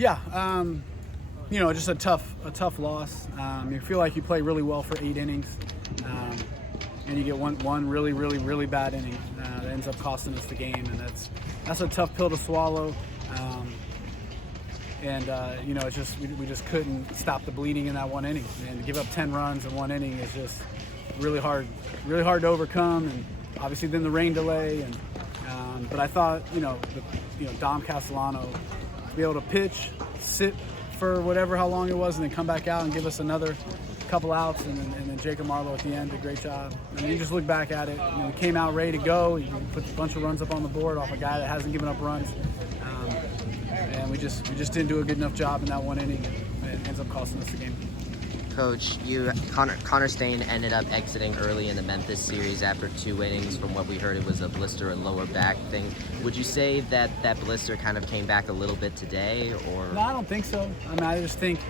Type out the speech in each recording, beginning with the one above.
Yeah, just a tough loss. You feel like you play really well for 8 innings, and you get one really bad inning that ends up costing us the game, and that's a tough pill to swallow. It's just we just couldn't stop the bleeding in that 1 inning, and to give up 10 runs in 1 inning is just really hard to overcome. And obviously then the rain delay, but I thought Dom Castellano to be able to pitch, sit for how long it was, and then come back out and give us another couple outs, and then Jacob Marlowe at the end did a great job. I mean, you just look back at it, we came out ready to go. You put a bunch of runs up on the board off a guy that hasn't given up runs, and we just didn't do a good enough job in that 1 inning, and it ends up costing us the game. Coach, Connor Stain ended up exiting early in the Memphis series after 2 innings. From what we heard, it was a blister, a lower back thing. Would you say that blister kind of came back a little bit today, or? No, I don't think so. I mean, I just think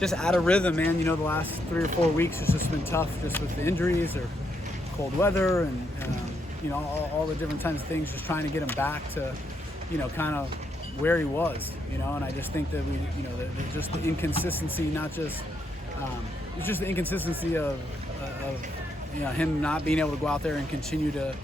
just out of rhythm, man. The last 3 or 4 weeks has just been tough, just with the injuries or cold weather, and all the different kinds of things. Just trying to get him back to, kind of where he was. And I just think that just the inconsistency, not just. It's just the inconsistency of him not being able to go out there and continue to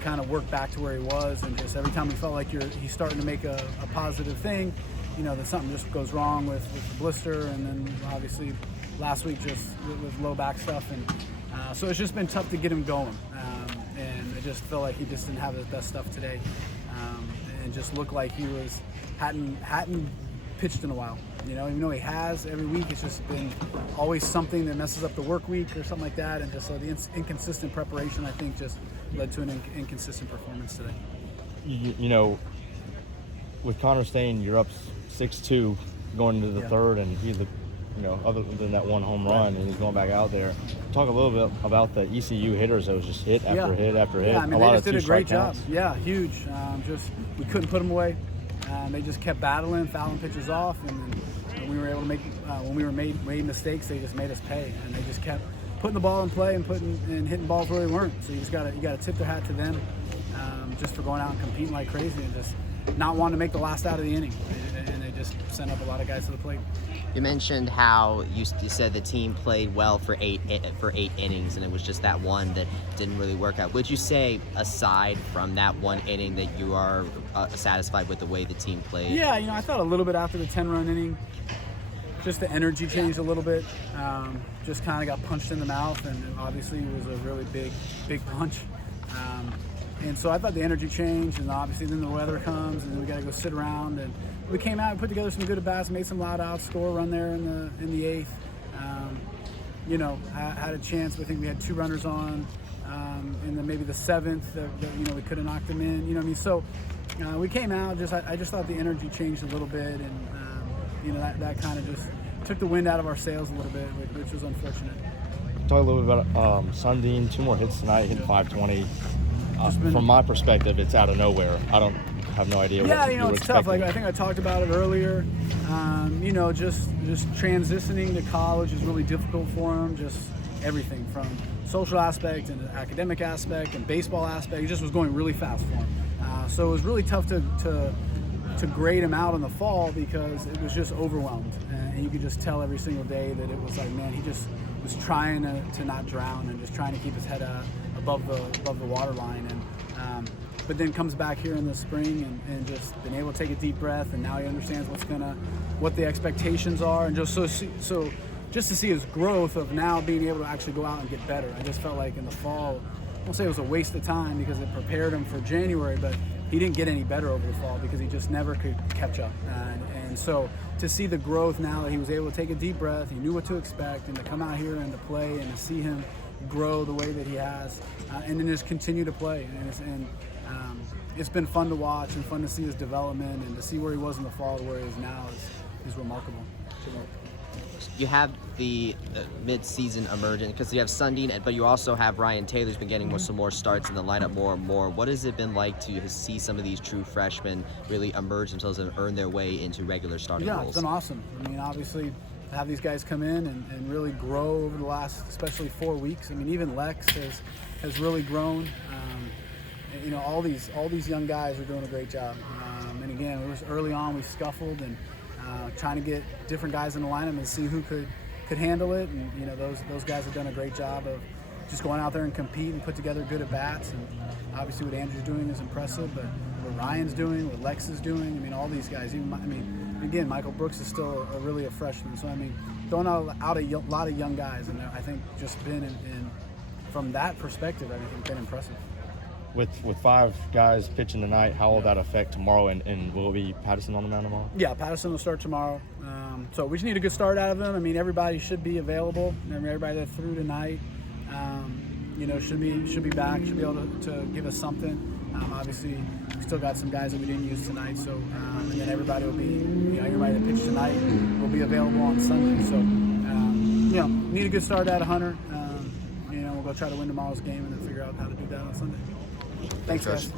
kind of work back to where he was, and just every time he felt like he's starting to make a positive thing, that something just goes wrong with the blister, and then obviously last week just with low back stuff, and so it's just been tough to get him going, and I just felt like he just didn't have his best stuff today, and just looked like he hadn't pitched in a while. Even though he has every week, it's just been always something that messes up the work week or something like that, and just so the inconsistent preparation, I think, just led to an inconsistent performance today. With Connor Stain, you're up 6-2 going into the third, and he's other than that 1 home run, and he's going back out there. Talk a little bit about the ECU hitters that was just hit after hit after hit. Yeah, I mean, they just did a great job. Counts. Yeah, huge. We couldn't put them away. They just kept battling, fouling pitches off, and then when we were able to made mistakes, they just made us pay, and they just kept putting the ball in play and hitting balls where they weren't. So you got to tip their hat to them, just for going out and competing like crazy and just not wanting to make the last out of the inning, and they just sent up a lot of guys to the plate. You mentioned how you said the team played well for eight innings, and it was just that one that didn't really work out. Would you say, aside from that 1 inning, that you are satisfied with the way the team played? Yeah, I thought a little bit after the 10-run inning, just the energy changed a little bit. Just kind of got punched in the mouth, and obviously it was a really big punch. And so I thought the energy changed, and obviously then the weather comes, and then we got to go sit around. And we came out and put together some good at-bats, made some loud outs, score a run there in the 8th. Had a chance. I think we had 2 runners on, and then maybe the 7th that we could have knocked them in. So we came out. I just thought the energy changed a little bit, and that kind of just took the wind out of our sails a little bit, which was unfortunate. Talk a little bit about Sundin. 2 more hits tonight, hitting 520. From my perspective, it's out of nowhere. I don't have no idea. Yeah, what you were it's tough. expecting. Like I think I talked about it earlier. Just transitioning to college is really difficult for him. Just everything from social aspect and academic aspect and baseball aspect. It just was going really fast for him. So it was really tough to grade him out in the fall because it was just overwhelmed, and you could just tell every single day that it was like, man, he just was trying to not drown and just trying to keep his head above the water line, and but then comes back here in the spring and just been able to take a deep breath, and now he understands what the expectations are, and just just to see his growth of now being able to actually go out and get better. I just felt like in the fall, I won't say it was a waste of time because it prepared him for January, but he didn't get any better over the fall because he just never could catch up. And so to see the growth now that he was able to take a deep breath, he knew what to expect, and to come out here and to play and to see him grow the way that he has, and then just continue to play. And it's been fun to watch and fun to see his development, and to see where he was in the fall to where he is now is remarkable. You have the mid-season emergence because you have Sundin, but you also have Ryan Taylor, who's been getting some more starts in the lineup more and more. What has it been like to see some of these true freshmen really emerge themselves and earn their way into regular starting roles? Yeah, it's been awesome. I mean, obviously, to have these guys come in and really grow over the last, especially 4 weeks. I mean, even Lex has really grown. All these young guys are doing a great job. And again, it was early on, we scuffled, and trying to get different guys in the lineup and see who could handle it. And you know, those guys have done a great job of just going out there and compete and put together good at bats. And obviously, what Andrew's doing is impressive, but what Ryan's doing, what Lex is doing, I mean, all these guys. Again, Michael Brooks is still really a freshman. So I mean, throwing out a lot of young guys, and I think just been in from that perspective, I think been impressive. With 5 guys pitching tonight, how will that affect tomorrow? And will it be Patterson on the mound tomorrow? Yeah, Patterson will start tomorrow. So we just need a good start out of them. I mean, everybody should be available. I mean, everybody that threw tonight, you know, should be back. Should be able to give us something. Obviously, we still got some guys that we didn't use tonight. So and then everybody will be, you know, everybody that pitched tonight will be available on Sunday. So you know, need a good start out of Hunter. You know, we'll go try to win tomorrow's game and then figure out how to do that on Sunday. Thanks, guys.